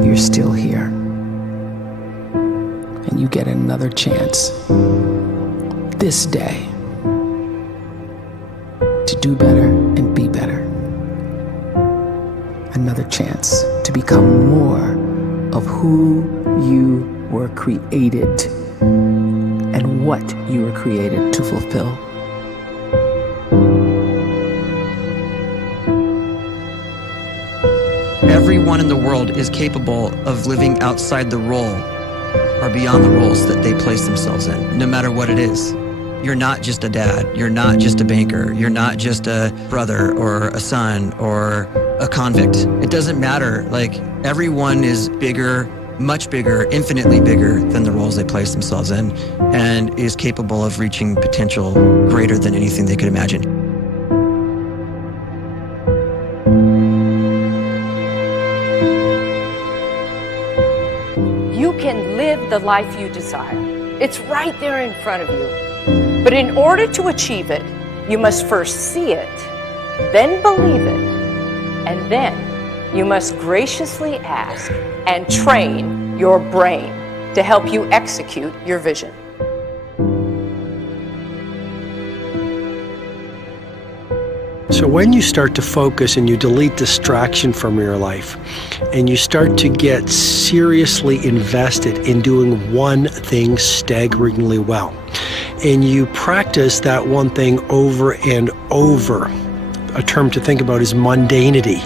you're still here. And you get another chance this day to do better and be better. Another chance to become more of who you were created and what you were created to fulfill. Everyone in the world is capable of living outside the role or beyond the roles that they place themselves in, no matter what it is. You're not just a dad, you're not just a banker, you're not just a brother or a son or a convict. It doesn't matter. Like, everyone is bigger, much bigger, infinitely bigger than the roles they place themselves in, and is capable of reaching potential greater than anything they could imagine. You can live the life you desire. It's right there in front of you. But in order to achieve it, you must first see it, then believe it, and then you must graciously ask and train your brain to help you execute your vision. So when you start to focus and you delete distraction from your life, and you start to get seriously invested in doing one thing staggeringly well, and you practice that one thing over and over, a term to think about is mundanity.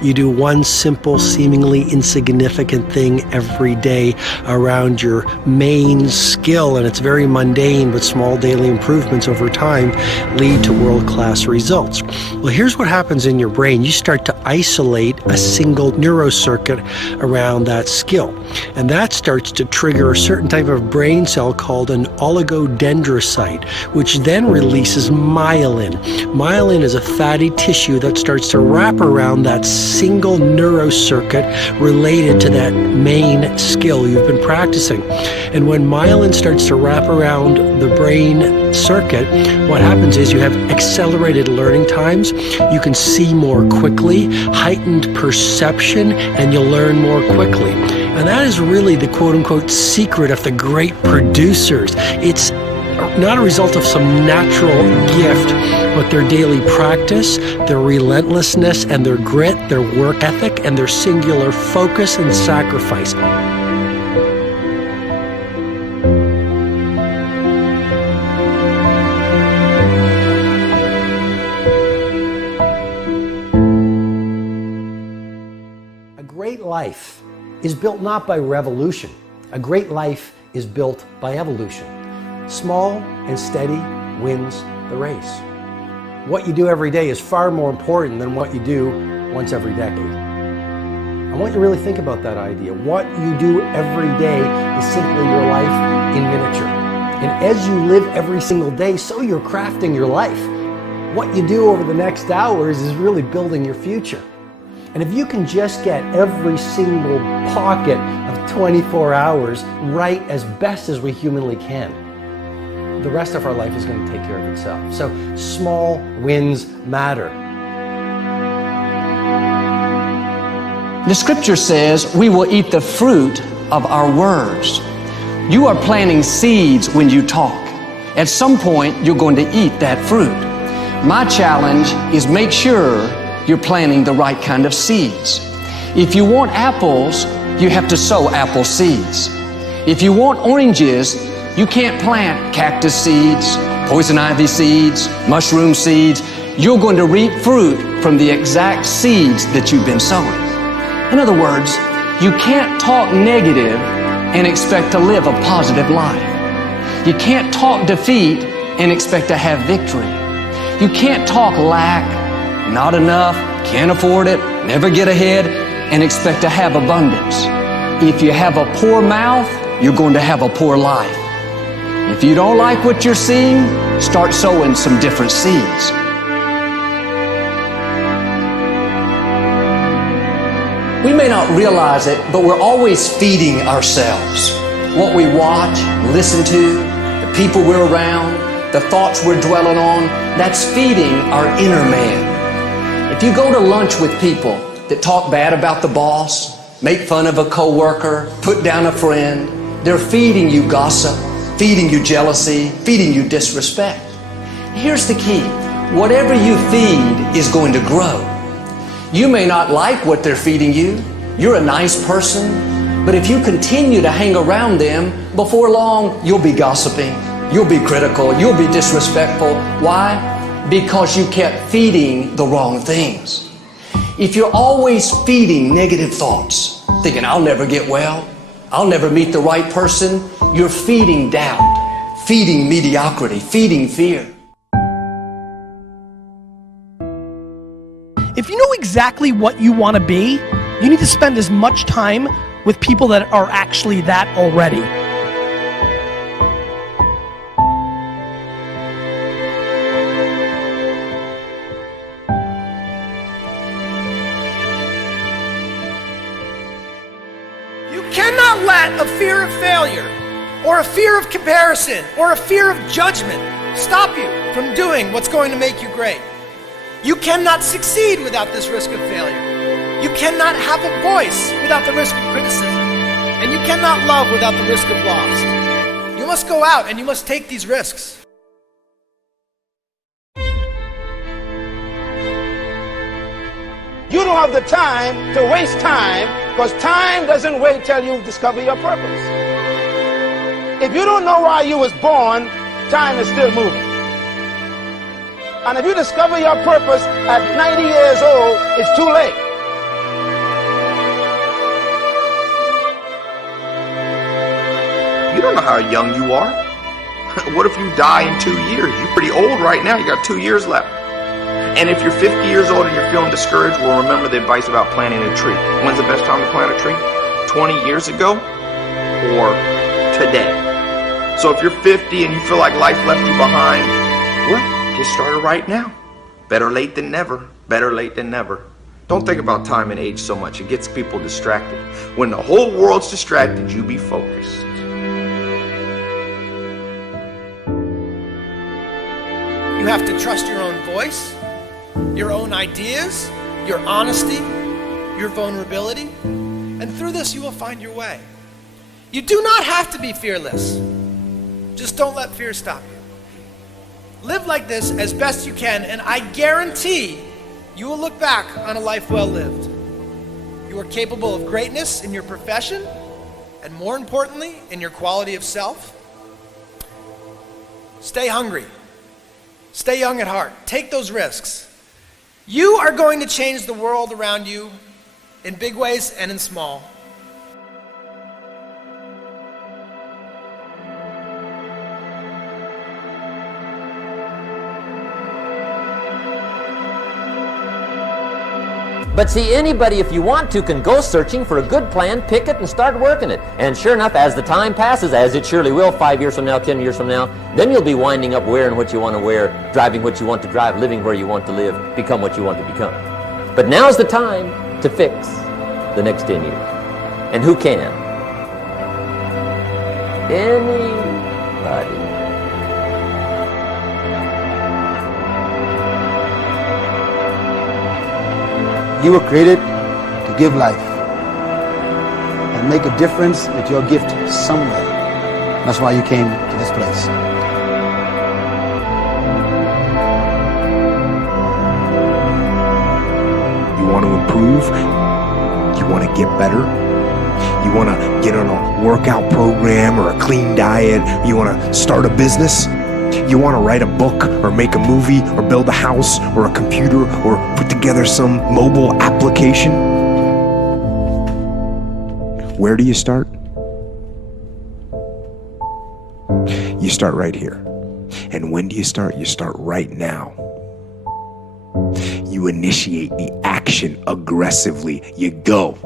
You do one simple, seemingly insignificant thing every day around your main skill, and it's very mundane, but small daily improvements over time lead to world-class results. Well, here's what happens in your brain. You start to isolate a single neurocircuit around that skill, and that starts to trigger a certain type of brain cell called an oligodendrocyte, which then releases myelin. Myelin is a fatty tissue that starts to wrap around that single neurocircuit related to that main skill you've been practicing. And when myelin starts to wrap around the brain circuit, what happens is you have accelerated learning times, you can see more quickly, heightened perception, and you'll learn more quickly. And that is really the quote-unquote secret of the great producers. It's not a result of some natural gift, but their daily practice, their relentlessness and their grit, their work ethic, and their singular focus and sacrifice. A great life is built not by revolution. A great life is built by evolution. Small and steady wins the race. What you do every day is far more important than what you do once every decade. I want you to really think about that idea. What you do every day is simply your life in miniature. And as you live every single day, so you're crafting your life. What you do over the next hours is really building your future. And if you can just get every single pocket of 24 hours right as best as we humanly can, the rest of our life is going to take care of itself. So small wins matter. The scripture says we will eat the fruit of our words. You are planting seeds when you talk. At some point, you're going to eat that fruit. My challenge is make sure you're planting the right kind of seeds. If you want apples, you have to sow apple seeds. If you want oranges, you can't plant cactus seeds, poison ivy seeds, mushroom seeds. You're going to reap fruit from the exact seeds that you've been sowing. In other words, you can't talk negative and expect to live a positive life. You can't talk defeat and expect to have victory. You can't talk lack, not enough, can't afford it, never get ahead, and expect to have abundance. If you have a poor mouth, you're going to have a poor life. If you don't like what you're seeing, start sowing some different seeds. We may not realize it, but we're always feeding ourselves. What we watch, listen to, the people we're around, the thoughts we're dwelling on, that's feeding our inner man. If you go to lunch with people that talk bad about the boss, make fun of a coworker, put down a friend. They're feeding you gossip, feeding you jealousy, feeding you disrespect. Here's the key. Whatever you feed is going to grow. You may not like what they're feeding you. You're a nice person, but if you continue to hang around them, before long, you'll be gossiping, you'll be critical, you'll be disrespectful. Why? Because you kept feeding the wrong things. If you're always feeding negative thoughts, thinking, I'll never get well, I'll never meet the right person, you're feeding doubt, feeding mediocrity, feeding fear. If you know exactly what you want to be, you need to spend as much time with people that are actually that already. You cannot let a fear of failure, or a fear of comparison, or a fear of judgment stop you from doing what's going to make you great. You cannot succeed without this risk of failure. You cannot have a voice without the risk of criticism. And you cannot love without the risk of loss. You must go out and you must take these risks. You don't have the time to waste time, because time doesn't wait till you discover your purpose. If you don't know why you was born, time is still moving. And if you discover your purpose at 90 years old, it's too late. You don't know how young you are. What if you die in 2 years? You're pretty old right now. You got 2 years left. And if you're 50 years old and you're feeling discouraged, well, remember the advice about planting a tree. When's the best time to plant a tree? 20 years ago or today? So if you're 50 and you feel like life left you behind, well, get started right now. Better late than never. Better late than never. Don't think about time and age so much. It gets people distracted. When the whole world's distracted, you be focused. You have to trust your own voice, your own ideas, your honesty, your vulnerability, and through this you will find your way. You do not have to be fearless. Just don't let fear stop you. Live like this as best you can, and I guarantee you will look back on a life well lived. You are capable of greatness in your profession, and more importantly, in your quality of self. Stay hungry. Stay young at heart. Take those risks. You are going to change the world around you in big ways and in small. But see, anybody, if you want to, can go searching for a good plan, pick it, and start working it. And sure enough, as the time passes, as it surely will 5 years from now, 10 years from now, then you'll be winding up wearing what you want to wear, driving what you want to drive, living where you want to live, become what you want to become. But now's the time to fix the next 10 years. And who can? Anybody. You were created to give life and make a difference with your gift somewhere. That's why you came to this place. You want to improve? You want to get better? You want to get on a workout program or a clean diet? You want to start a business? You want to write a book or make a movie or build a house or a computer or put together some mobile application? Where do you start? You start right here. And when do you start? You start right now. You initiate the action aggressively. You go.